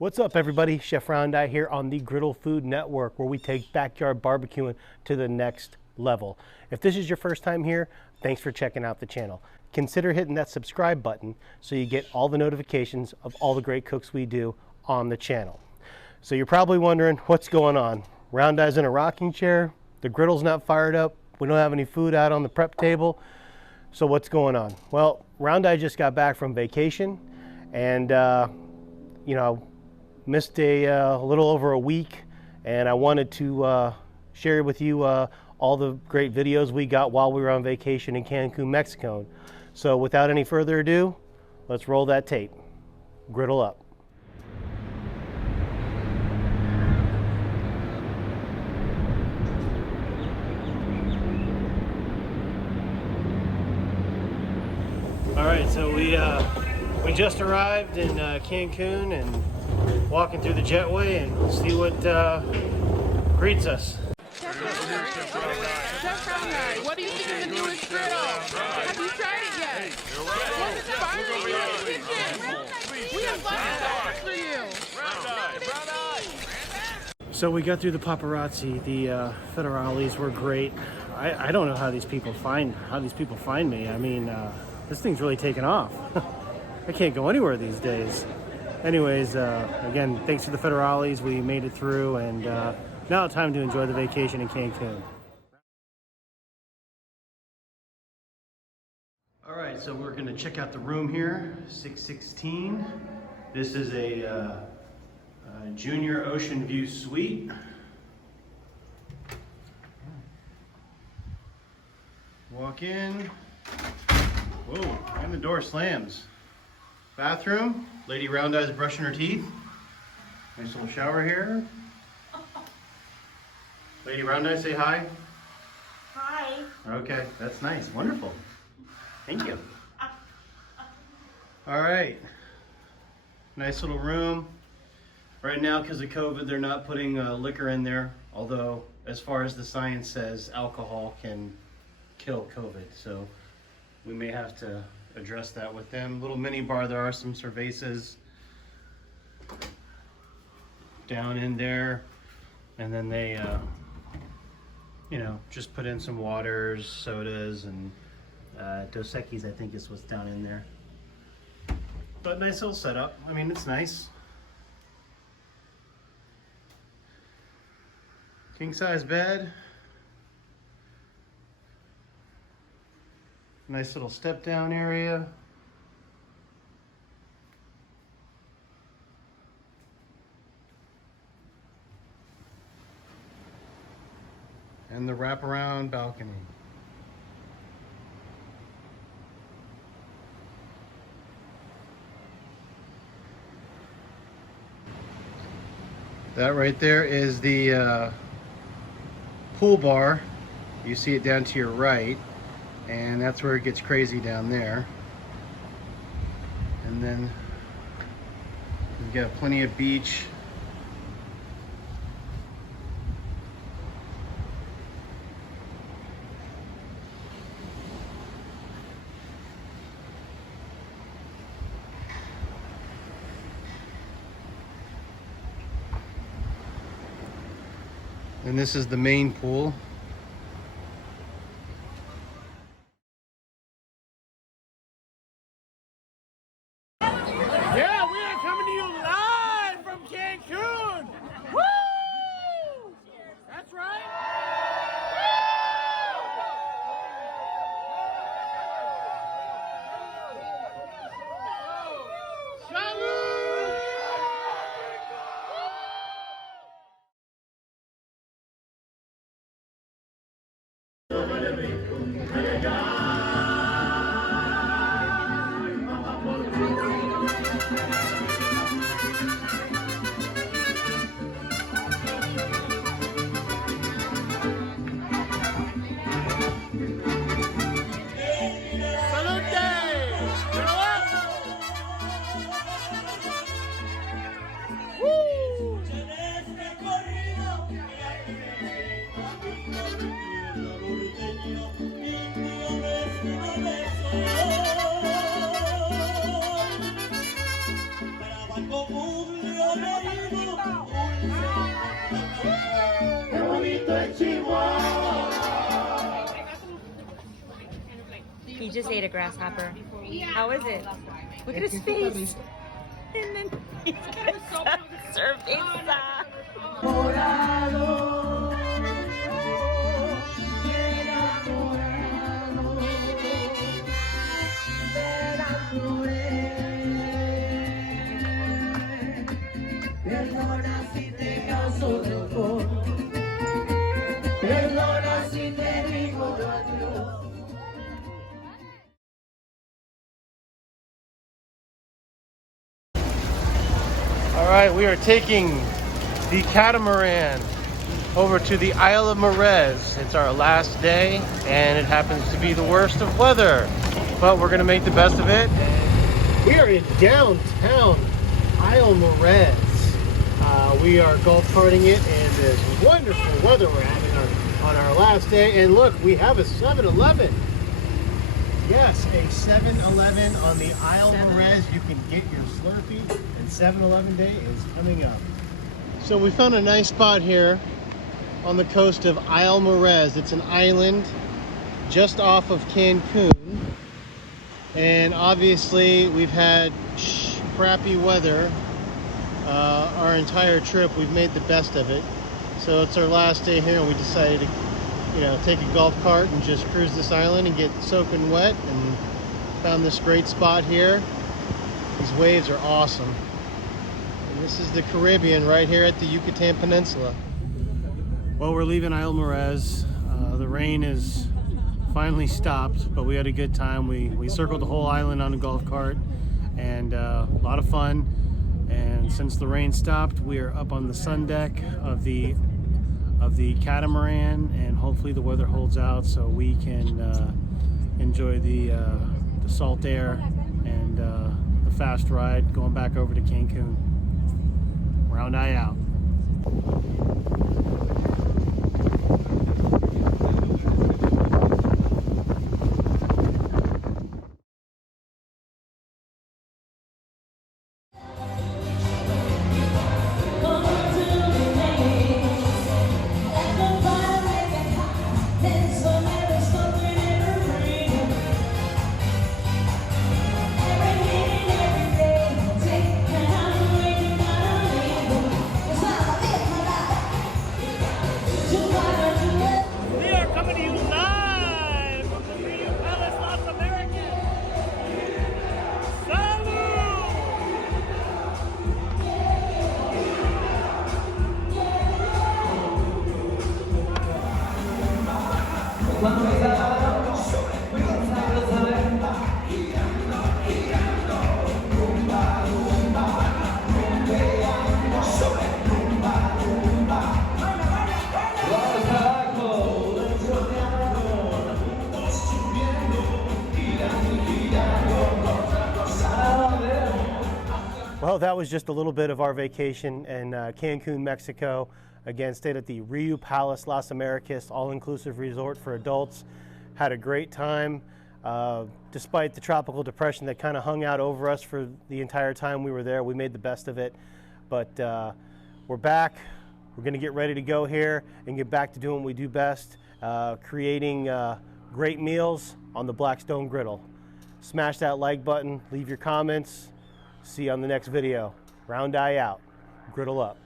What's up, everybody? Chef Rondi here on the Griddle Food Network, where we take backyard barbecuing to the next level. If this is your first time here, thanks for checking out the channel. Consider hitting that subscribe button so you get all the notifications of all the great cooks we do on the channel. So you're probably wondering what's going on. Rondi's in a rocking chair, the griddle's not fired up, we don't have any food out on the prep table. So what's going on? Well, Rondi just got back from vacation and missed a little over a week, and I wanted to share with you all the great videos we got while we were on vacation in Cancun, Mexico. So without any further ado, let's roll that tape. Griddle up. All right, so we just arrived in Cancun and walking through the jetway, and we'll see what greets us. Chef Rondi, what do you think of the newest griddle? Have you tried it yet? What's inspiring you in the kitchen? We have lots of for you. So we got through the paparazzi. The federales were great. I don't know how these people find me. I mean, this thing's really taken off. I can't go anywhere these days. Anyways, again, thanks to the federales, we made it through, and now it's time to enjoy the vacation in Cancun. All right, so we're gonna check out the room here, 616. This is a junior ocean view suite. Walk in. Whoa, and the door slams. Bathroom. Lady Roundi's brushing her teeth. Nice little shower here. Lady Rondi, say hi. Hi. Okay, that's nice. Wonderful. Thank you. All right. Nice little room. Right now, because of COVID, they're not putting liquor in there. Although, as far as the science says, alcohol can kill COVID. So we may have to address that with them. Little mini bar, there are some cervezas down in there, and then they just put in some waters, sodas, and Dos Equis, I think is what's down in there. But nice little setup. I mean, it's nice. King size bed. Nice little step down area. And the wraparound balcony. That right there is the pool bar. You see it down to your right. And that's where it gets crazy down there. And then we've got plenty of beach. And this is the main pool. just ate a grasshopper. How is it? Look at his face. And then he's got cerveza. Perdona si te causo dolor. Perdona si te digo adiós. All right, we are taking the catamaran over to the Isle of MUJERES. It's our last day, and it happens to be the worst of weather, but we're gonna make the best of it. We are in downtown Isle of MUJERES. We are golf carting it in this wonderful weather we're having on our last day. And look, we have a 7-Eleven. Yes, a 7-Eleven on the Isle of MUJERES. You can get your Slurpee, and 7-Eleven Day is coming up. So we found a nice spot here on the coast of Isle of MUJERES. It's an island just off of Cancun. And obviously we've had crappy weather our entire trip. We've made the best of it. So it's our last day here, and we decided to take a golf cart and just cruise this island and get soaking wet, and found this great spot here. These waves are awesome. And this is the Caribbean right here at the Yucatan Peninsula. Well, we're leaving Isle of MUJERES. The rain is finally stopped, but we had a good time. We circled the whole island on a golf cart, and a lot of fun. And since the rain stopped, we are up on the sun deck of the catamaran, and hopefully the weather holds out so we can enjoy the salt air and the fast ride going back over to Cancun. Round eye out. We are coming to you live from the RIU Palace Las Americas. Well, that was just a little bit of our vacation in Cancun, Mexico. Again, stayed at the RIU Palace Las Americas, all-inclusive resort for adults. Had a great time, despite the tropical depression that kind of hung out over us for the entire time we were there. We made the best of it, but we're back. We're gonna get ready to go here and get back to doing what we do best, creating great meals on the Blackstone Griddle. Smash that like button, leave your comments. See you on the next video. Round eye out. Griddle up.